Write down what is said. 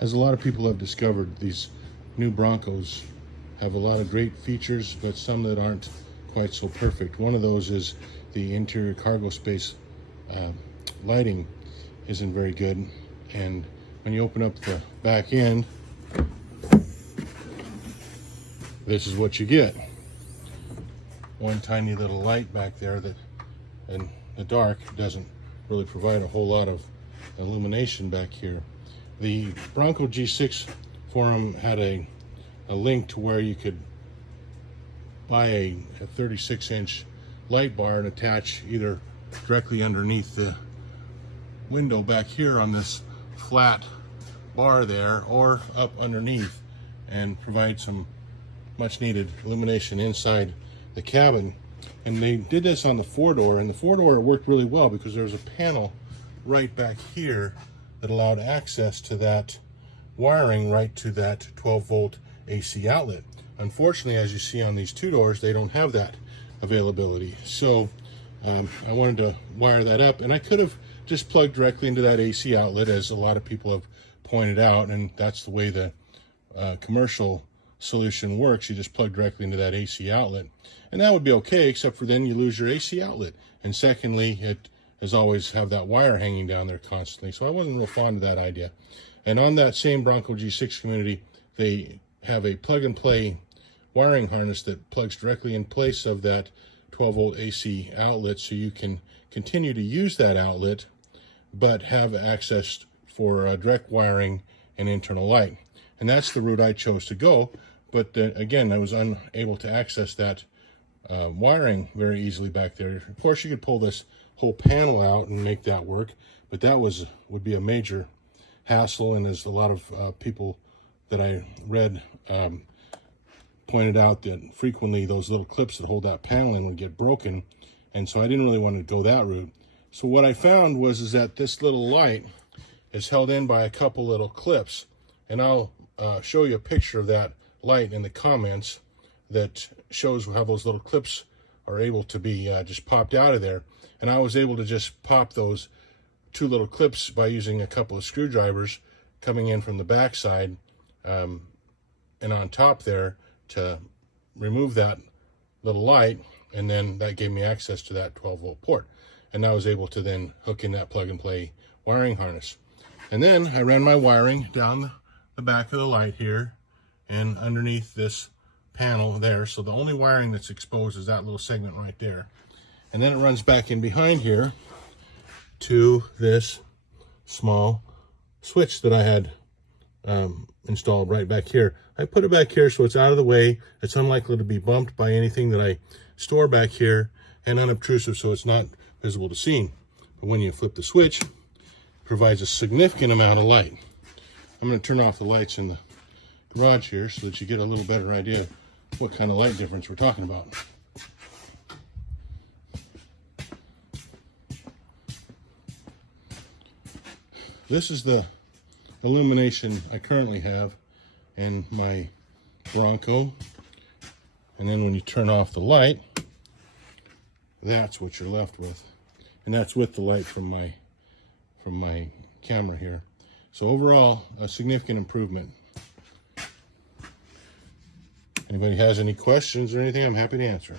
As a lot of people have discovered, these new Broncos have a lot of great features, but some that aren't quite so perfect. One of those is the interior cargo space lighting isn't very good. And when you open up the back end, this is what you get. One tiny little light back there that in the dark doesn't really provide a whole lot of illumination back here. The Bronco G6 forum had a link to where you could buy a 36-inch light bar and attach either directly underneath the window back here on this flat bar there, or up underneath, and provide some much needed illumination inside the cabin. And they did this on the 4-door, and the 4-door worked really well because there was a panel right back here that allowed access to that wiring right to that 12-volt AC outlet. Unfortunately, as you see on these 2 doors, they don't have that availability. So I wanted to wire that up, and I could have just plugged directly into that AC outlet, as a lot of people have pointed out, and that's the way the commercial solution works. You just plug directly into that AC outlet, and that would be okay, except for then you lose your AC outlet. And secondly, it as always have that wire hanging down there constantly. So I wasn't real fond of that idea. And on that same Bronco G6 community, they have a plug and play wiring harness that plugs directly in place of that 12-volt AC outlet, so you can continue to use that outlet but have access for direct wiring and internal light. And that's the route I chose to go. But again, I was unable to access that wiring very easily back there. Of course, you could pull this whole panel out and make that work, but that would be a major hassle. And as a lot of people that I read pointed out, that frequently those little clips that hold that panel in would get broken, and so I didn't really want to go that route. So what I found was that this little light is held in by a couple little clips, and I'll show you a picture of that light in the comments that shows how those little clips are able to be just popped out of there. And I was able to just pop those 2 little clips by using a couple of screwdrivers coming in from the back side and on top there to remove that little light, and then that gave me access to that 12-volt port. And I was able to then hook in that plug and play wiring harness. And then I ran my wiring down the back of the light here and underneath this panel there. So the only wiring that's exposed is that little segment right there. And then it runs back in behind here to this small switch that I had installed right back here. I put it back here so it's out of the way. It's unlikely to be bumped by anything that I store back here, and unobtrusive so it's not visible to seen. But when you flip the switch, it provides a significant amount of light. I'm going to turn off the lights in the garage here so that you get a little better idea of what kind of light difference we're talking about. This is the illumination I currently have in my Bronco. And then when you turn off the light, that's what you're left with. And that's with the light from my camera here. So overall, a significant improvement. Anybody has any questions or anything, I'm happy to answer.